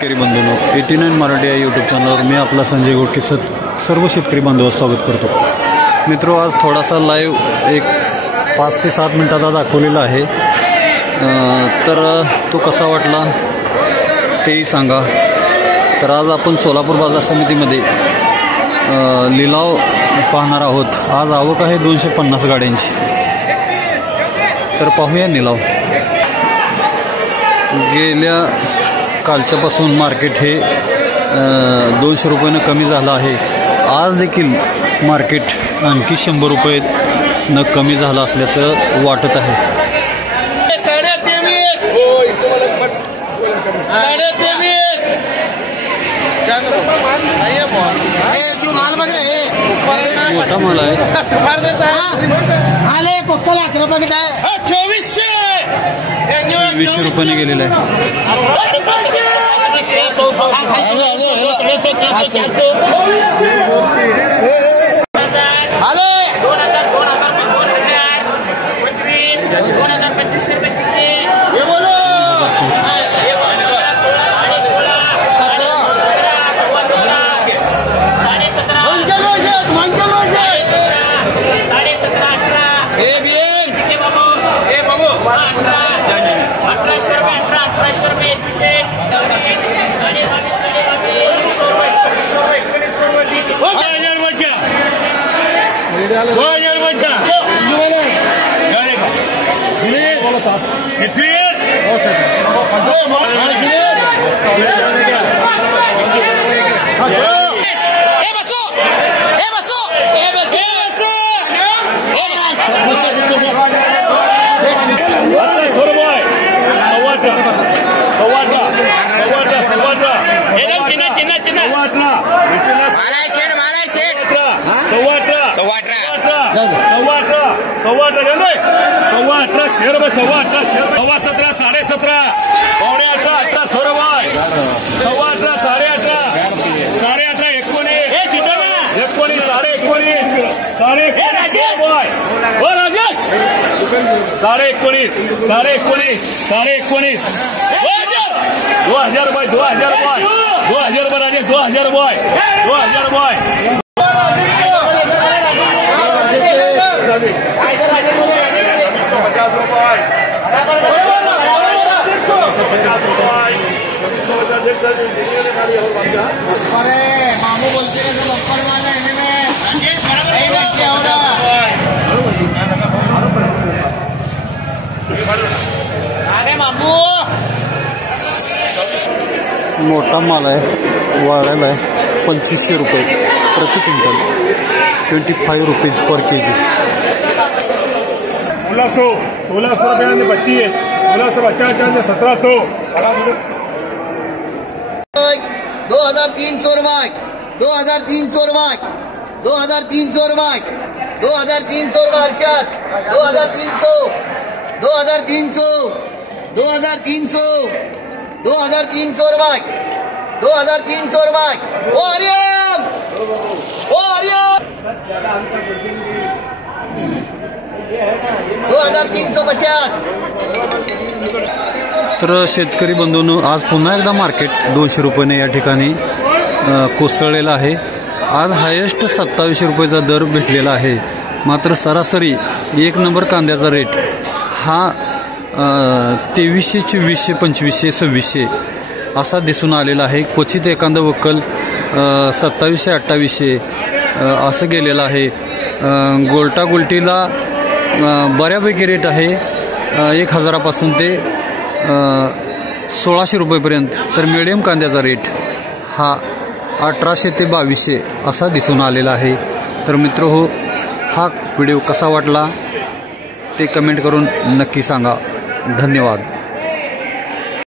शेतकरी बंधूंनो 89 मराठी या यूट्यूब चॅनलवर मी आपला संजय गोटके सर्व शेतकरी बांधवांचं स्वागत करतो। मित्रों, आज थोडासा लाईव्ह एक 5 ते 7 मिनिटाचा दाखवलेला आहे, तर तो कसा वाटला तेही सांगा। तर आज आपण सोलापूर बाजार समितीमध्ये लिलाव पाहणार आहोत। आज आवक आहे 250 गाड्यांची, तर पाहूया निलाव। गेल्या कालच्यापासून मार्केट हे 200 रुपयानं कमी झालं आहे। आज देखील मार्केट आणखी 100 रुपये कमी झालं असल्याचं वाटत आहे। मोठा माल आहे, 2400 रुपयाने गेलेला आहे। मोठा माल आहे, वाढायला आहे 2500 रुपये प्रति क्विंटल, 25 रुपीज पर केजी। 1600 रुपये 25, 1650 1700, 2300 रुपये, 2300 रुपये, 2300 रुपये, 2300 रुपये, 2300, 2300, 2300, 2300 रुपये, 2300 रुपये। ओरियम 2350। तर शेतकरी बंधूंनो, आज पुन्हा एकदा मार्केट 200 रुपयाने या ठिकाणी कोसळलेलं आहे। आज हायेस्ट 2700 रुपयाचा दर भेटलेला आहे, मात्र सरासरी 1 नंबर कांद्याचा रेट हा 2300, 2400, 2500, 2600 असा दिसून आलेला आहे। क्वचित एखादं वक्कल 2700, 2800 असं गेलेलं आहे। गोल्टा गुलटीला बऱ्यापैकी रेट आहे 1000 पासून ते 1600 रुपयेपर्यंत, तर मिडियम कांद्याचा रेट हा 1800 ते 2200 असा दिसून आलेला आहे। तर मित्रहो, हा व्हिडिओ कसा वाटला ते कमेंट करून नक्की सांगा। धन्यवाद।